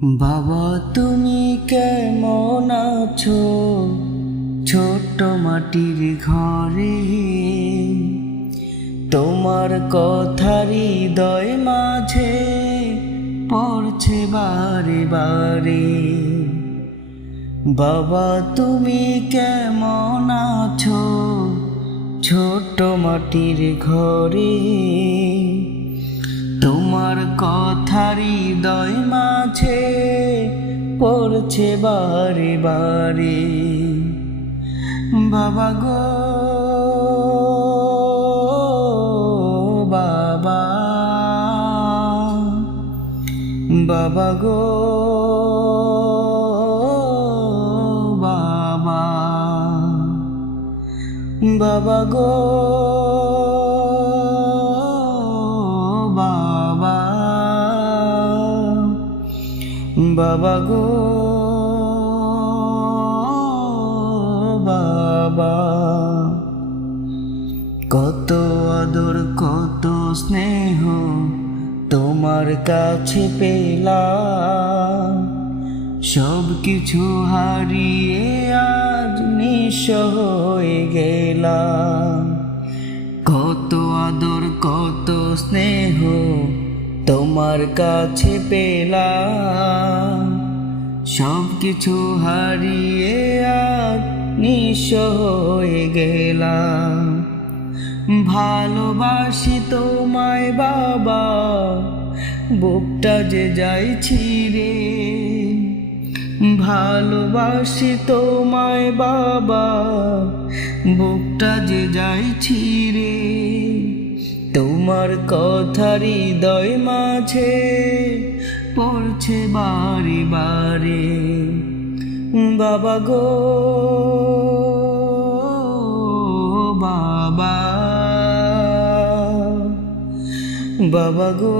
বাবা তুমি কেমন আছো ছোট্ট মাটির ঘরে, তোমার কথা হৃদয় মাঝে পড়ছে বারে বারে। বাবা তুমি কেমন আছো ছোট্ট মাটির ঘরে, তোমার কথা হৃদয় মাঝে পড়ছে বারে বারে। বাবা গো বাবা, বাবা গো বাবা, বাবা গো বাবা, বাবা গো বাবা। কত আদর কত স্নেহ তোমার কাছে পেলাম, সব কিছু হারিয়ে আজ নিঃস্ব হয়ে গেলাম। কত আদর কত স্নেহ তোমার কাছে পেলাম, সব কিছু হারিয়ে আজ নিঃস্ব হয়ে গেলাম। ভালোবাসি তোমায় বাবা, বুকটা যে যাই ছিঁড়ে। ভালোবাসি তোমায় বাবা, বুকটা যে যাই ছিঁড়ে। তোমার কথা হৃদয় মাঝে পড়ছে বারে বারে। বাবা গো বাবা, বাবা গো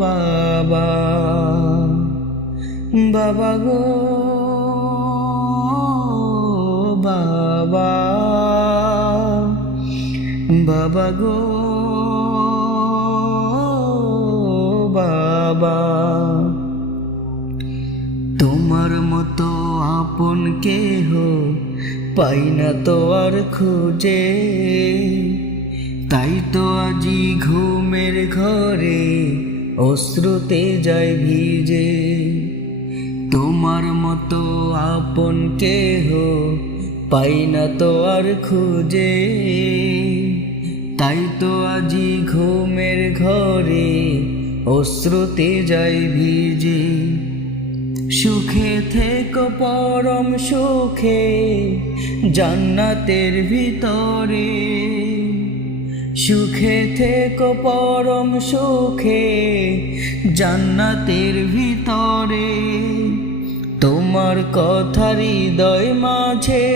বাবা, বাবা গো বাবা, বাবা গো বাবা। তোমার মতো আপন কেহ পাই না তো আর খুঁজে, তাই তো আজি ঘুমের ঘরে অশ্রুতে যায় ভিজে। তোমার মতো আপন কেহ পাই না তো আর খুঁজে, তাই তো আজি ঘুমের ঘরে অশ্রুতে যায় ভিজে। সুখে থেকো পরম সুখে জান্নাতের ভিতরে, সুখে থেকো পরম সুখে জান্নাতের ভিতরে। তোমার কথা হৃদয় মাঝে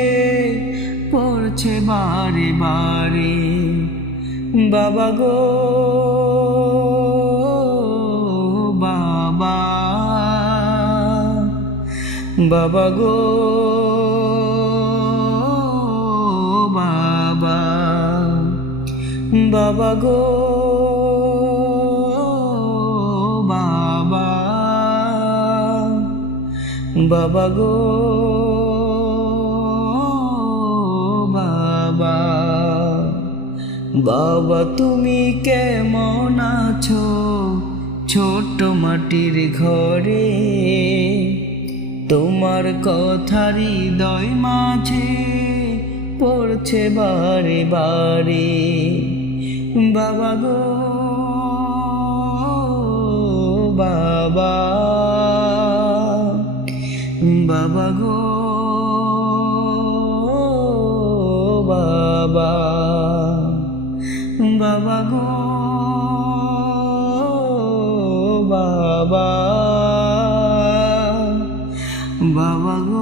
পড়ছে বারে বারে। বাবা গো বাবা, বাবা গো বাবা, বাবা গো বাবা, বাবা গো বাবা। বাবা তুমি কেমন আছো ছোট্ট মাটির ঘরে, তোমার কথা হৃদয় মাঝে পড়ছে বারে বারে। বাবা গো বাবা, বাবা গো বাবা, বাবা গো বাবা, বাবা গো